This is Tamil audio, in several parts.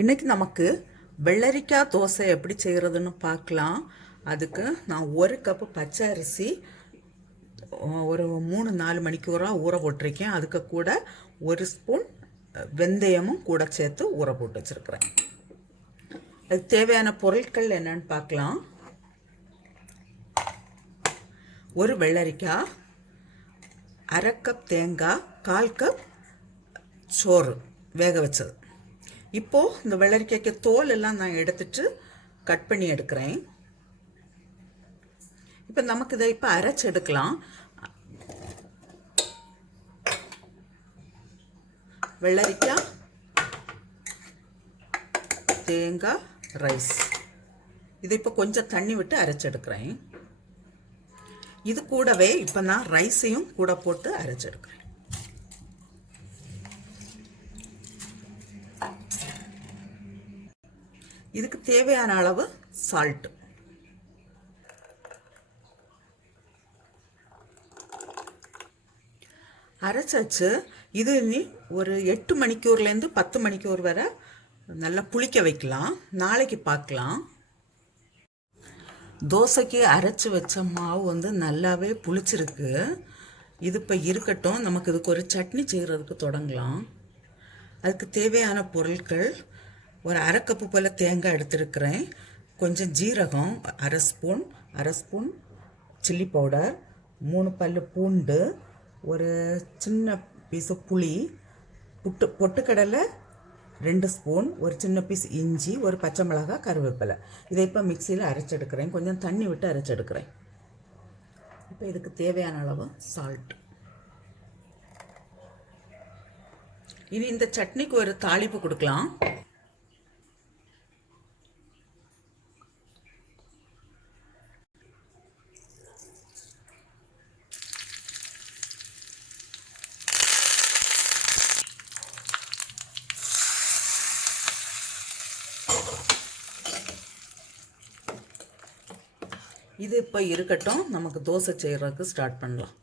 இன்றைக்கி நமக்கு வெள்ளரிக்காய் தோசை எப்படி செய்கிறதுன்னு பார்க்கலாம். அதுக்கு நான் 1 கப்பு பச்சை அரிசி ஒரு 3-4 மணிக்கூராக ஊற போட்டிருக்கேன். அதுக்கு கூட 1 ஸ்பூன் வெந்தயமும் கூட சேர்த்து ஊற போட்டு வச்சுருக்கிறேன். அதுக்கு தேவையான பொருட்கள் என்னன்னு பார்க்கலாம். ஒரு வெள்ளரிக்காய், 1/2 கப் தேங்காய், 1/4 கப் சோறு வேக வச்சது. இப்போது இந்த வெள்ளரிக்காய்க்கு தோல் எல்லாம் நான் எடுத்துட்டு கட் பண்ணி எடுக்கிறேன். இப்போ நமக்கு இதை இப்போ அரைச்சி எடுக்கலாம். வெள்ளரிக்காய், தேங்காய், ரைஸ் இது இப்போ கொஞ்சம் தண்ணி விட்டு அரைச்சி எடுக்கிறேன். இது கூடவே இப்போ நான் ரைஸையும் கூட போட்டு அரைச்சி எடுக்கிறேன். இதுக்கு தேவையான அளவு சால்ட். அரைச்சாச்சு. இது இனி ஒரு 8 மணிக்கூர்லேருந்து 10 மணிக்கூர் வரை நல்லா புளிக்க வைக்கலாம். நாளைக்கு பார்க்கலாம். தோசைக்கு அரைச்சி வச்ச மாவு வந்து நல்லாவே புளிச்சிருக்கு. இது இப்போ இருக்கட்டும். நமக்கு இதுக்கு ஒரு சட்னி செய்கிறதுக்கு தொடங்கலாம். அதுக்கு தேவையான பொருட்கள் ஒரு 1/2 கப்பு போல் தேங்காய் எடுத்துருக்கிறேன். கொஞ்சம் ஜீரகம் 1/2 ஸ்பூன் சில்லி பவுடர், 3 பல் பூண்டு, ஒரு சின்ன பீஸு புளி, பொட்டுக்கடலை 2 ஸ்பூன், ஒரு சின்ன பீஸ் இஞ்சி, ஒரு பச்சை மிளகாய், கருவேப்பிலை. இதை இப்போ மிக்சியில் அரைச்செடுக்கிறேன். கொஞ்சம் தண்ணி விட்டு அரைச்செடுக்கிறேன். இப்போ இதுக்கு தேவையான அளவு சால்ட். இனி இந்த சட்னிக்கு ஒரு தாளிப்பு கொடுக்கலாம். இது இப்போ இருக்கட்டும். நமக்கு தோசை செய்கிறதுக்கு ஸ்டார்ட் பண்ணலாம்.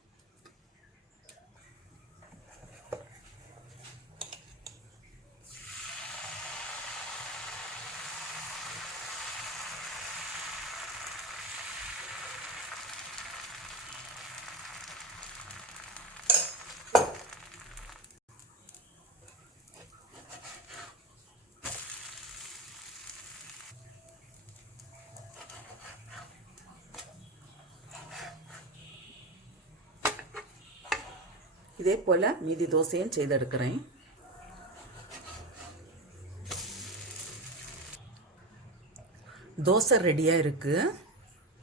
இதே போல் மீதி தோசையும் செய்தெடுக்கிறேன். தோசை ரெடியாக இருக்குது.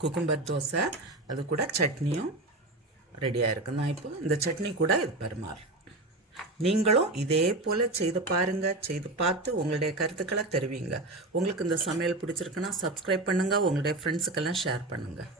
குக்கும்பர் தோசை. அது கூட சட்னியும் ரெடியாக இருக்குது. நான் இப்போ இந்த சட்னி கூட இது பரிமாறுறேன். நீங்களும் இதே போல் செய்து பாருங்கள். செய்து பார்த்து உங்களுடைய கருத்துக்களை தெரிவிங்க. உங்களுக்கு இந்த சமையல் பிடிச்சிருக்குன்னா சப்ஸ்கிரைப் பண்ணுங்கள். உங்களுடைய ஃப்ரெண்ட்ஸுக்கெல்லாம் ஷேர் பண்ணுங்கள்.